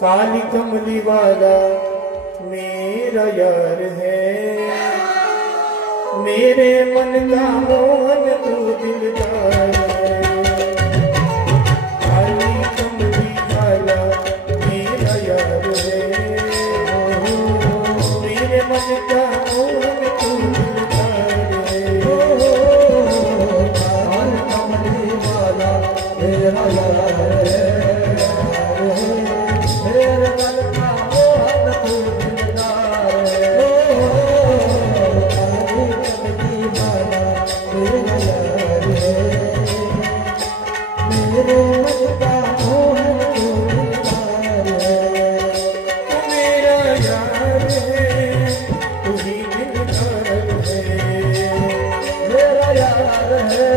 काली कमली वाला मेरा यार है, मेरे मन का मोहन तू दिलदार है। काली कमली वाला मेरा यार है, मेरे मन का मोहन तू दिलदार है। काली कमली वाला मेरा यार है, मेरे मन का मोहन तू दिलदार है। काली कमली वाला मेरा यार है, मेरे मन का मोहन तू दिलदार है। तू मेरा यार है, तू ही दिलदार है। मेरा यार है,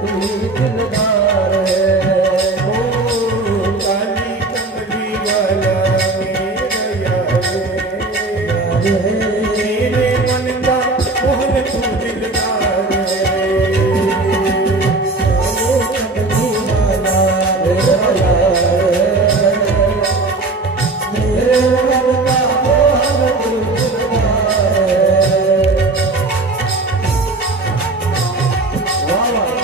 तू ही दिलदार है। काली कमली वाला मेरा यार है, मेरे मन का मोहन तू दिलदार है। कमली वाला मेरा यार है, मेरे मन का मोहन तू दिलदार है। वाह वाह।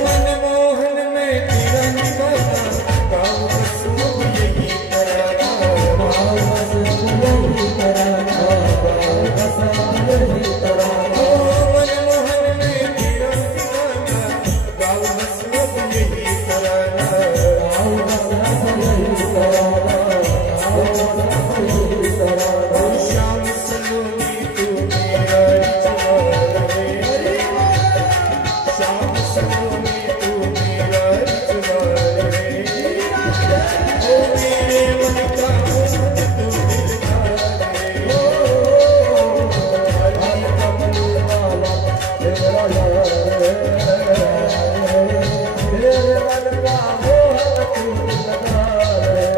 मनमोहन में तेरा निवाला, गाँव बस वो यही कराना। बस यही कराना, बस यही कराना। मनमोहन में तेरा निवाला, गाँव बस वो यही कराना। श्याम सलोनी तू मेरा रिचवार है, श्याम सलोनी तू मेरा रिचवार है। ओ मेरे मन का मोहन तू दिलदार है। काली कमली वाला मेरा यार है, मेरे मन का मोहन तू दिलदार है।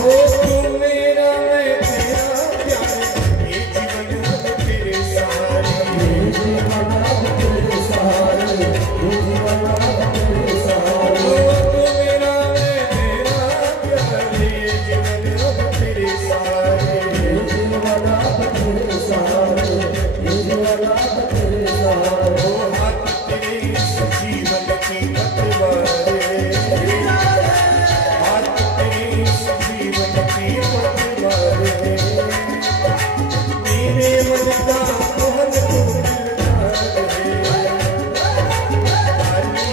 ओ तू मेरा मैं तेरा प्यार, ये जीवन अब तेरे सहारे। तेरे सहारे, जीवन तेरे सहारे। ओ तू मेरा मैं तेरा प्यार, ये जीवन अब तेरे सहारे। जीवन तेरे सहारे, जीवन तेरे सहारे। ओ हाथ तेरे इस जीवन की पतवारे, हाथ तेरे इस जीवन की पतवारे। मेरे मन का मोहन तू दिलदार है। काली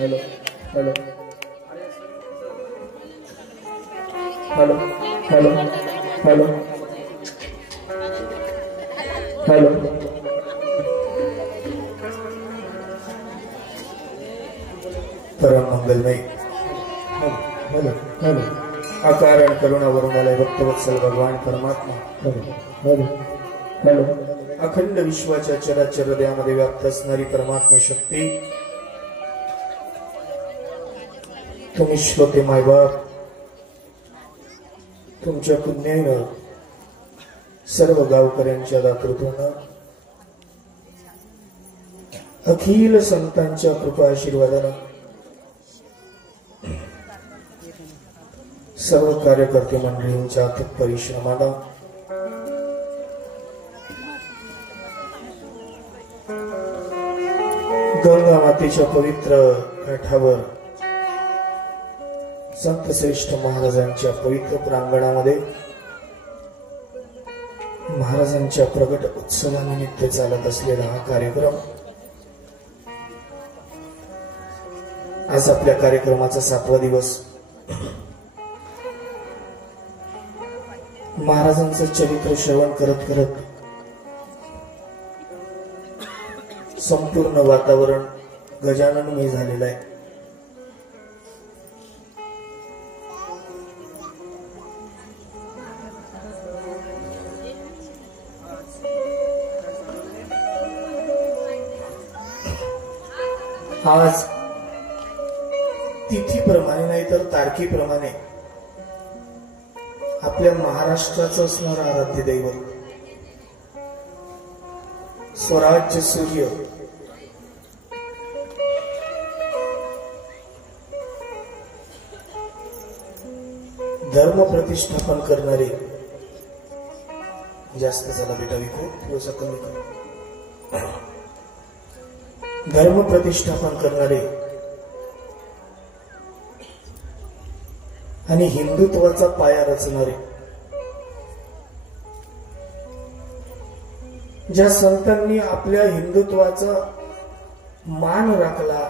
हेलो हेलो हेलो हेलो परम मंगलमय हेलो हेलो अकारण करुणा वरुणालय भक्तवत्सल भगवान परमात्मा हेलो हेलो अखंड विश्वाच्या चराचर हृदयामध्ये व्याप्त असणारी परमात्मा शक्ती तुम्ही श्रोते मायबाप तुमच्या पुण्यानं सर्व गावकऱ्यांच्या दातृत्वानं अखिल संतांच्या कृपा आशीर्वादानं सर्व कार्यकर्ते मंडळींच्या अथक परिश्रमानं गंगा मातेच्या पवित्र काठावर संत श्रेष्ठ महाराजांच्या पवित्र प्रांगणामध्ये महाराजांच्या प्रगट उत्सवानिमित्त चालत असलेला हा कार्यक्रम आज आपल्या कार्यक्रमाचा 7वा दिवस महाराजांचं चरित्र श्रवण करत करत संपूर्ण वातावरण गजाननमय झालेलं आहे। आज तिथीप्रमाणे नाही तर तारखेप्रमाणे आपल्या महाराष्ट्राचं असणारं आराध्य दैवत स्वराज्य सूर्य धर्म प्रतिष्ठापन करणारे जास्त झाला बेटा विको थोडंसं कमी कर धर्म प्रतिष्ठापन करणारे आणि हिंदुत्वाचा पाया रचणारे ज्या संतांनी आपल्या हिंदुत्वाचा मान राखला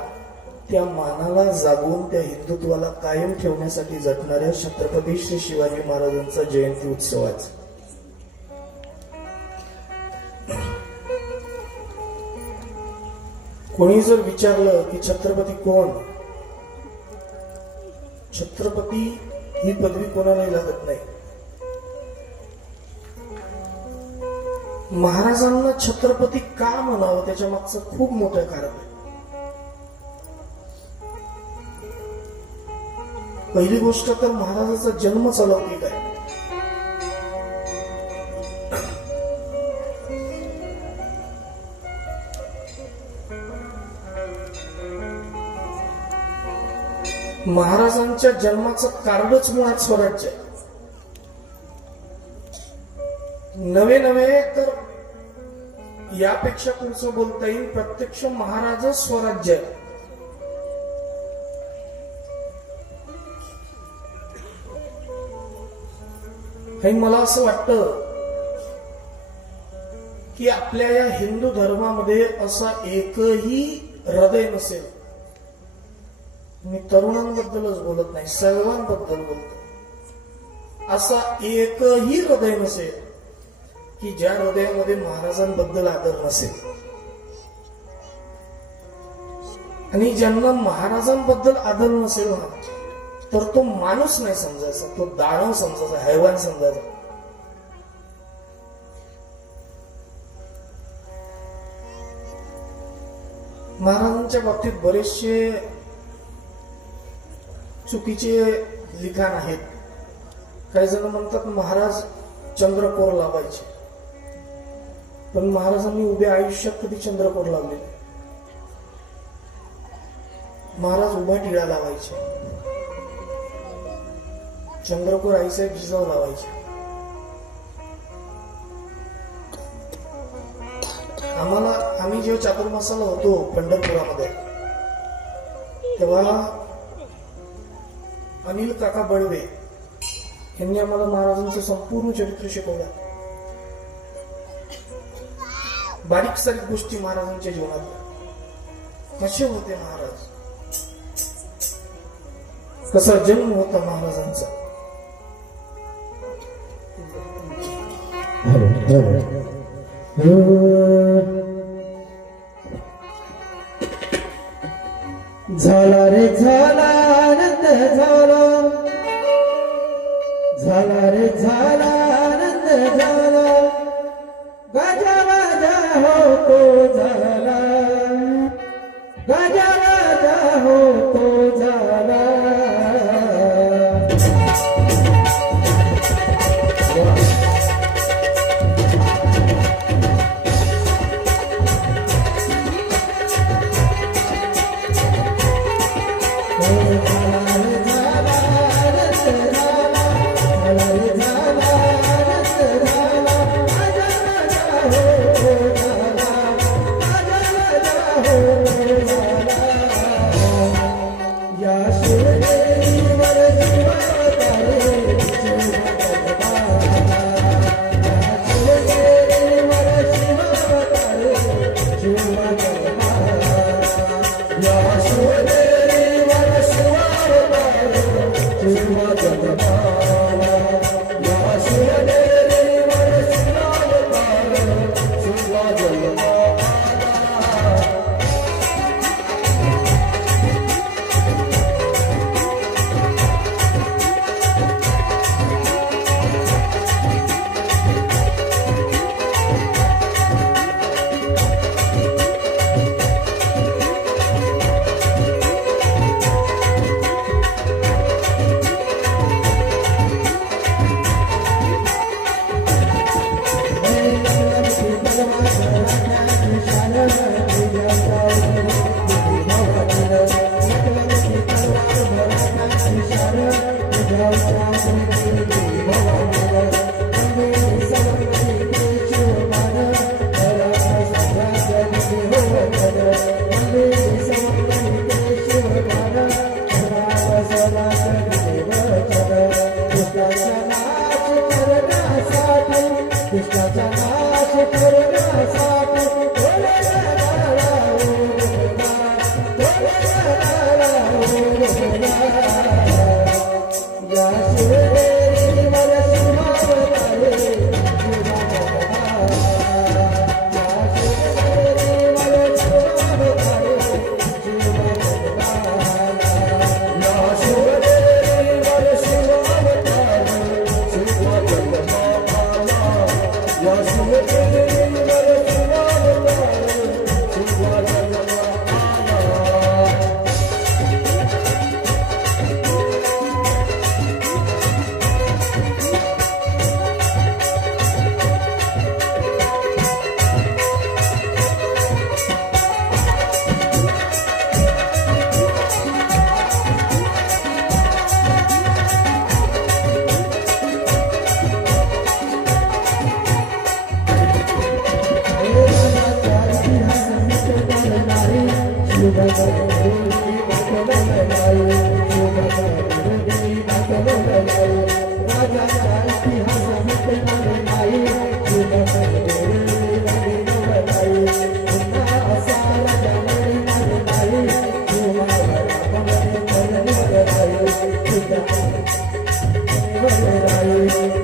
त्या मानाला जागून त्या हिंदुत्वाला कायम ठेवण्यासाठी झटणाऱ्या छत्रपती श्री शिवाजी महाराजांचा जयंती उत्सवाचा कोणी जर विचारलं की छत्रपती कोण, छत्रपती ही पदवी कोणालाही लागत नाही. महाराजांना छत्रपती का म्हणावं त्याच्या मागचं खूप मोठं कारण आहे. पहिली गोष्ट तर महाराजांचा जन्मच अलौकिक आहे. महाराजांच्या जन्माचं कारणच मुळात स्वराज्य आहे. नवे तर यापेक्षा पुढचं बोलता येईल प्रत्यक्ष महाराजच स्वराज्य आहे. हे मला असं वाटतं की आपल्या या हिंदू धर्मामध्ये असा एकही हृदय नसेल, मी तरुणांबद्दलच बोलत नाही सर्वांबद्दल बोलतो, असा एकही हृदय नसेल की ज्या हृदयामध्ये महाराजांबद्दल आदर नसेल. आणि ज्यांना महाराजांबद्दल आदर नसेल ना तर तो माणूस नाही समजायचा, तो दानव समजायचा, हैवान समजायचा. महाराजांच्या बाबतीत बरेचसे चुकीचे लिखाण आहेत. काही जण म्हणतात महाराज चंद्रकोर लावायचे, पण महाराजांनी उभ्या आयुष्यात कधी चंद्रकोर लावले नाही. महाराज उभा टिळा लावायचे, चंद्रकोर आईसाहेब जिजाऊ लावायचे. आम्ही जेव्हा चातुर्मासाला होतो पंढरपुरामध्ये तेव्हा अनिल काका बळवे यांनी आम्हाला महाराजांचं संपूर्ण चरित्र शिकवलं. बारीक सारीक गोष्टी महाराजांच्या जीवनात, कसे होते महाराज, कसा जन्म होता महाराजांचा. झाला रे झाला आनंद झाला, झाला रे झाला आनंद झाला, गाजा गाजा होतो झाला, गाजा गाजा होतो झाला. Thank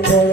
you.